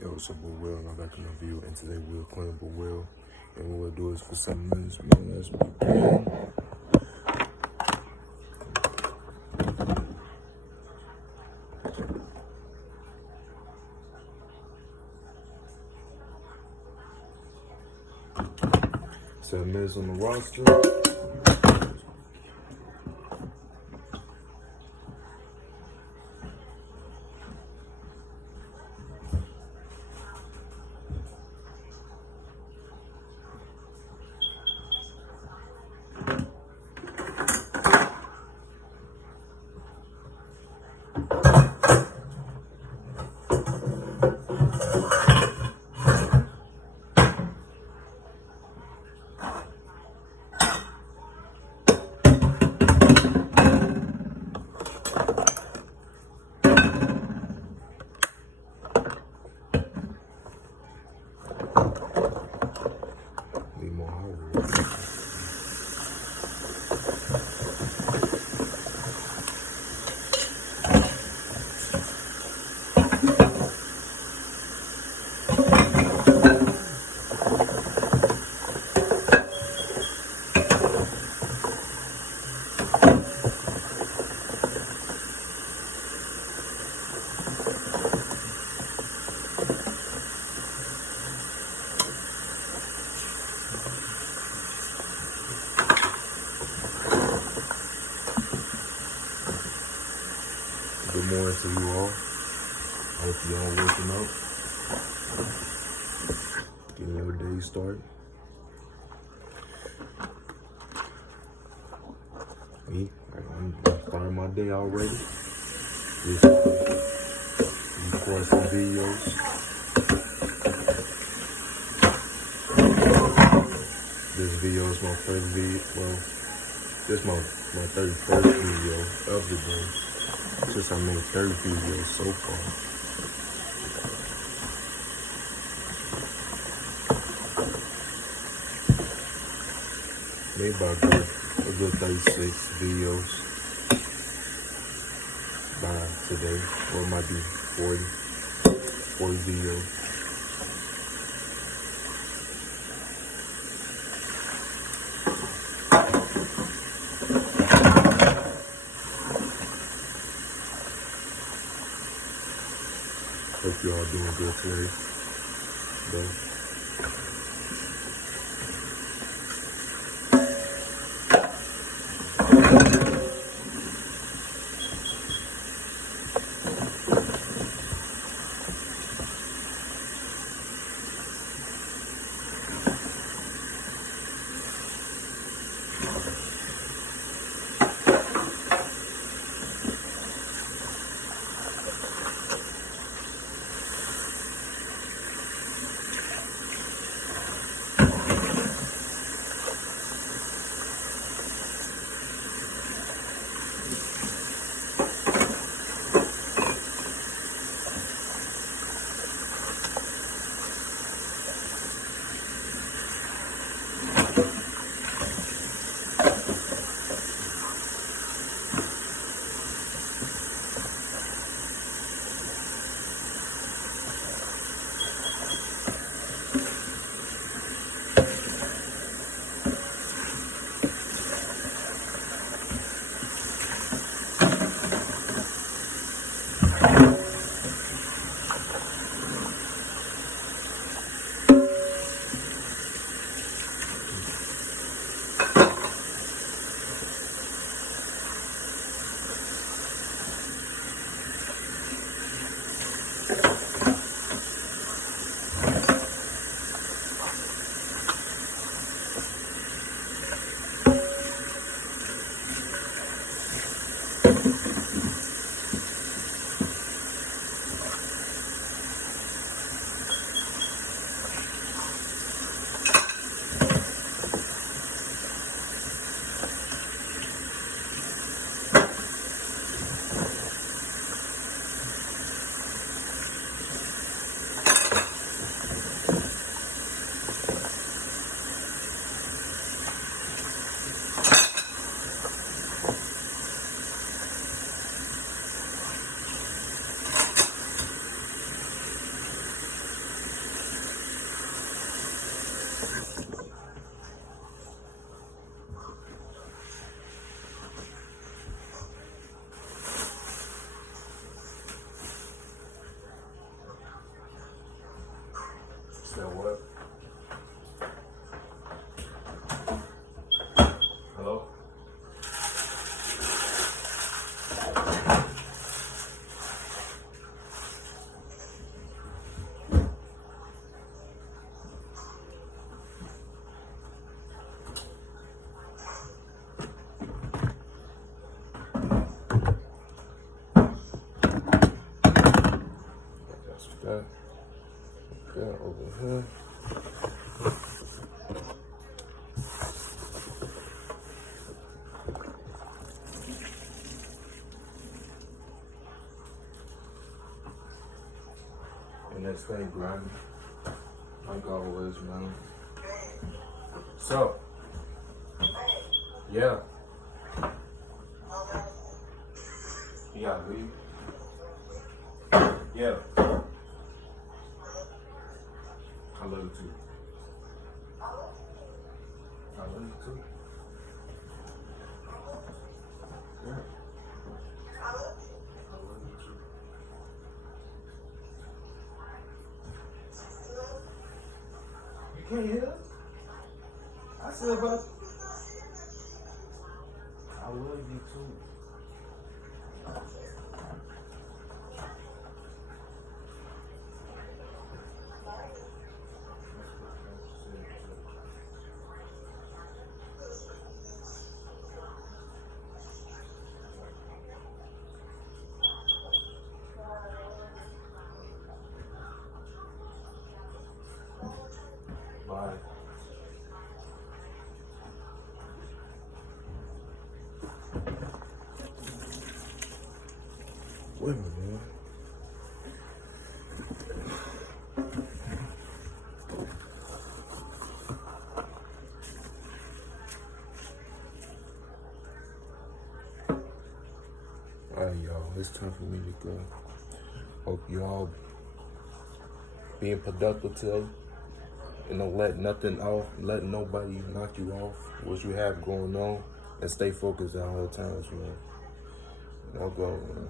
Yo, it's your boy Will, and I'm back in the video, and today we're cleaning up Will, and what we'll do is for 7 minutes, man, let's begin. 7 minutes on the roster. Need more hardwood. Good morning to you all. I hope you all waking up. Getting your day started. Me, I'm starting my day already. Just record some videos. This video is my first video. Well, this is my 31st video of the day. Since I made 30 videos so far. Made about a good 36 videos by today, or it might be 40 videos. Hope you all doing good today. said what? Hello? That's that. That over here. And that stay grinding. Like always, man. So, yeah. You gotta leave. Yeah. I love you too. I love you too. Yeah. I love you too. You can't hear? I said, but I love you too. Bye. Wait a minute, man. Alright, y'all, it's time for me to go. Hope y'all being productive today. And don't let nothing off, let nobody knock you off what you have going on. And stay focused at all times, man. Y'all go, man.